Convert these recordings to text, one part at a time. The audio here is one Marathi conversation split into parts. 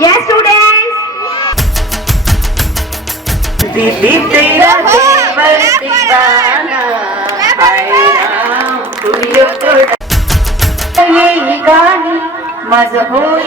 Yes, students. दीदी तेरा देवर दीवाना हाय राम तुझ्या तोडा येई गाणी माझं होय.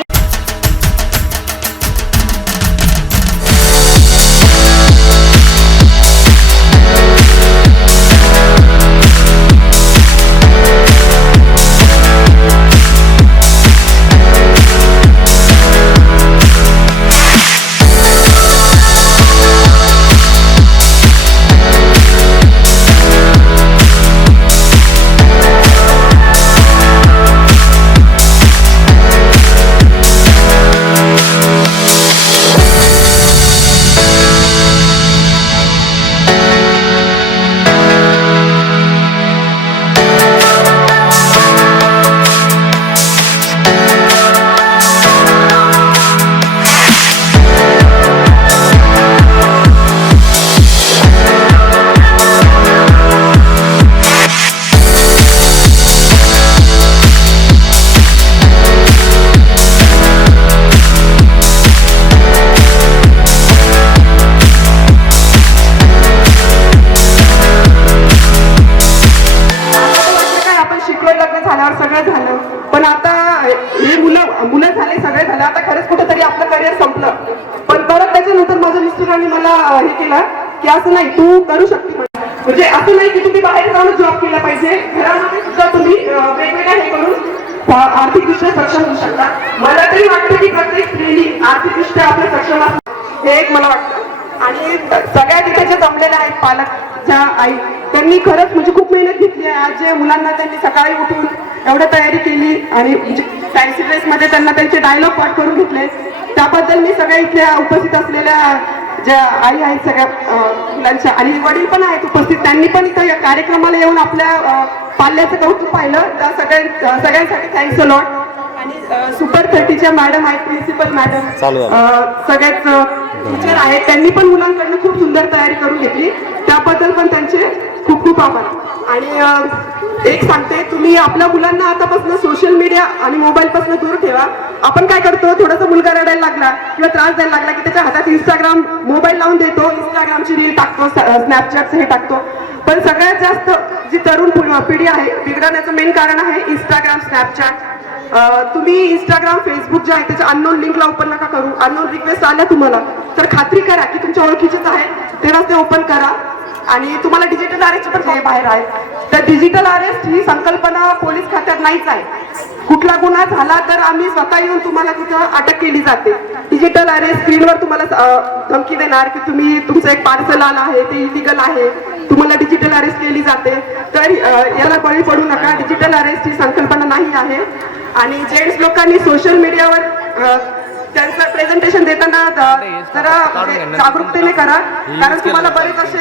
सगळं झालं, पण आता हे मुलं झाले, सगळे झालं, आता खरंच कुठेतरी आपलं करिअर संपलं. पण परत त्याच्यानंतर माझ्या मिस्टरांनी मला हे केलं की असं नाही, तू करू शकते. म्हणजे असं नाही की तुम्ही बाहेर जाऊन जॉब केला पाहिजे, घरामध्ये सुद्धा तुम्ही वेगवेगळ्या हे करून आर्थिकदृष्ट्या सक्षम होऊ शकता. मला तरी वाटतं की प्रत्येक स्त्रीनी आर्थिकदृष्ट्या आपलं सक्षम असतं, हे एक मला वाटतं. आणि सगळ्या तिथे जे जमलेल्या आहेत पालक, ज्या आई, त्यांनी खरंच म्हणजे खूप मेहनत घेतली आहे. आज जे मुलांना त्यांनी सकाळी उठून एवढं तयारी केली आणि म्हणजे फॅन्सी ड्रेसमध्ये त्यांना त्यांचे डायलॉग पाठ करून घेतले, त्याबद्दल मी सगळ्या इथल्या उपस्थित असलेल्या ज्या आई आहेत सगळ्या मुलांच्या आणि वडील पण आहेत उपस्थित, त्यांनी पण इथं या कार्यक्रमाला येऊन आपल्या पाल्याचं कौतुक पाहिलं. त्या सगळ्यांसाठी थँक्स अ लॉट. आणि सुपर 30च्या मॅडम आहेत, प्रिन्सिपल मॅडम, सगळ्याच टीचर आहेत, त्यांनी पण मुलांकडनं खूप सुंदर तयारी करून घेतली, त्याबद्दल पण त्यांचे खूप खूप आभार. आणि एक सांगते, तुम्ही आपल्या मुलांना आतापासून सोशल मीडिया आणि मोबाईल पासून दूर ठेवा. आपण काय करतो, थोडासा मुलगा रडायला लागला किंवा त्रास द्यायला लागला की त्याच्या हातात इंस्टाग्राम मोबाईल लावून देतो, इंस्टाग्रामची रील टाकतो, स्नॅपचॅटचं हे टाकतो. पण सगळ्यात जास्त जी तरुण पिढी आहे बिघडण्याचं मेन कारण आहे इंस्टाग्राम, स्नॅपचॅट. तुम्ही इंस्टाग्राम, फेसबुक जे आहे त्याच्या अननोन लिंकला ओपन नका करू. अननोन रिक्वेस्ट आल्या तुम्हाला तर खात्री करा की तुमच्या ओळखीचेच आहेत, तेव्हाच ते ओपन करा. आणि तुम्हाला डिजिटल अरेस्ट पण काही बाहेर आहे, तर डिजिटल अरेस्ट ही संकल्पना पोलीस खात्यात नाहीच आहे. कुठला गुन्हा झाला तर आम्ही स्वतः येऊन तुम्हाला तिथं अटक केली जाते. डिजिटल अरेस्ट स्क्रीनवर तुम्हाला धमकी देणार की तुम्ही तुमचं एक पार्सल आलं आहे ते इलिगल आहे, तुम्हाला डिजिटल अरेस्ट केली जाते. तर याला बळी पडू नका. डिजिटल अरेस्ट ही संकल्पना नाही आहे. आणि जेंट्स लोकांनी सोशल मीडियावर त्यांचं प्रेझेंटेशन देताना जरा जागरूकतेने करा, कारण तुम्हाला बरेच असे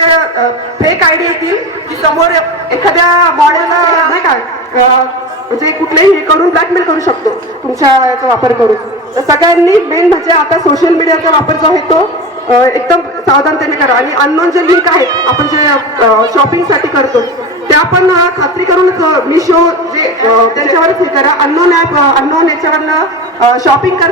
फेक आयडी येतील की समोर एखाद्या मॉडेलला नाही का म्हणजे कुठलेही हे करून ब्लॅकमेल करू शकतो तुमच्या याचा वापर करून. तर सगळ्यांनी मेन म्हणजे आता सोशल मीडियाचा वापर जो आहे तो एकदम सावधानतेने करा. आणि अननोन जे लिंक आहेत आपण जे शॉपिंगसाठी करतो त्या पण खात्री करूनच मिशो जे त्यांच्यावरच हे करा. अननोन ॲप, अननोन याच्यावरनं शॉपिंग करा.